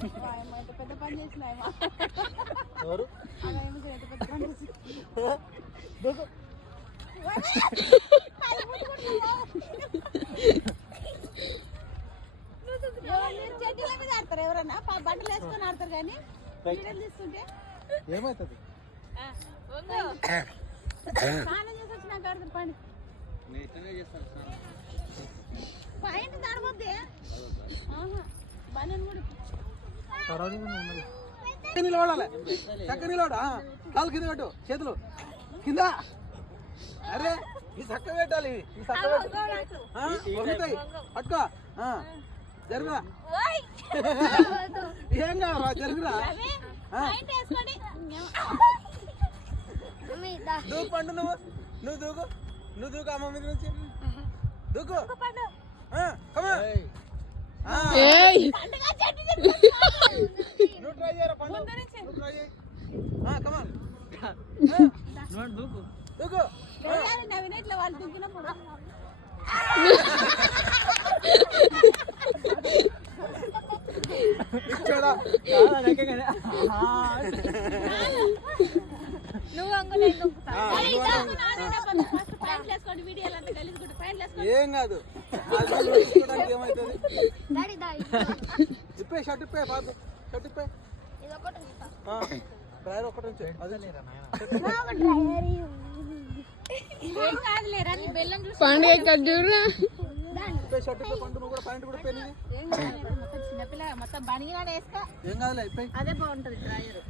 పెద్ద పని చేసిన ఎవరు చెట్ల మీద ఆడతారు ఎవరన్నా బట్టలు వేసుకొని ఆడతారు కానీ తీసుకుంటే ఏమవుతుంది స్నానం చేసి వచ్చినాక ఆడతారు పని పైన దాడబోద్దే బనీన్ కూడా నిలబడాలి చక్క నిలబడ కాలు కింద పెట్టు చేతులు కింద అరే ఈ చక్క పెట్టాలి ఈ చక్క పెట్టుతాయి పట్టుకో జరుగురా ఏం కావరా జరుగురా దూకు పండు నువ్వు దూకు అమ్మ మీద నుంచి దూకు కమా నువ్వు ట్రై చేయరా పండు నువ్వు ట్రై చేయి కమా దూకు నవ్వినట్లు వాళ్ళు దిగినప్పుడు ఏం కాదు ఏమవుతుంది ఇప్పే షర్ట్ ఇప్పే బాబు షర్ట్ ఇప్పే డ్రైవర్ ఒకటి నుంచి పండుగ షర్ట్ ఇప్పే పండు నువ్వు కూడా ప్యాంట్ కూడా పెళ్ళి చిన్నపిల్ల మొత్తం బనిగినాడు వేసుకో ఏం కాదులే ఇప్పే అదే బాగుంటది డ్రైవర్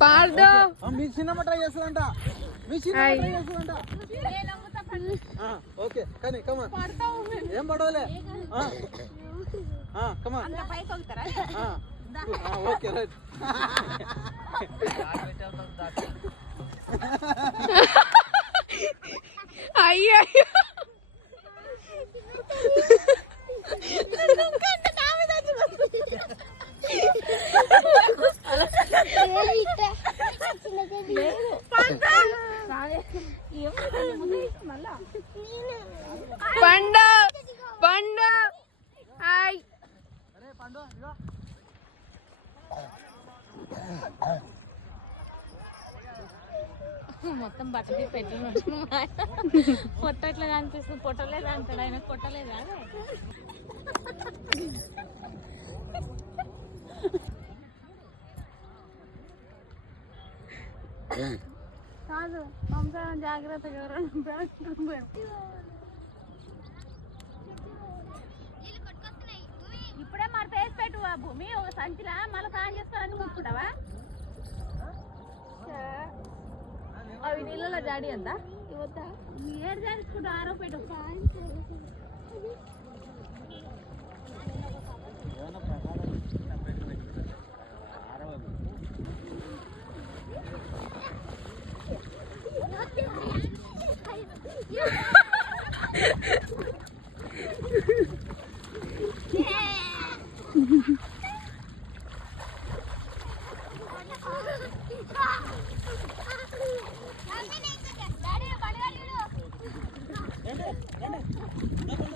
పాడు మీ చిన్నమ్మ ట్రై చేస్తుందంట మీ చిన్నమ్మ ట్రై చేస్తుందంట ఓకే కానీ కమా ఏం పడవలే కమా పైకి ಹೋಗ್ತಾరా ఓకే రైట్ అయ్యో పండు పండు హాయ్ మొత్తం బట్టలు పెట్టిన పొట్టట్లా కనిపిస్తుంది పొట్టలేదు అంటాడు ఆయన పొట్టలేదా కాదు సంసారం జాగ్రత్తగా ఎవరైనా ఇప్పుడే మరి వేసి పెట్టు భూమి ఒక సంచిలా మళ్ళీ సాయం చేసుకోవాలని కూర్చుంటావా అవి నీళ్ళలో జాడి అంతా ఇవద్దా ఏడు జాడించుకుంటా ఆరో పెట్టు ఏంటి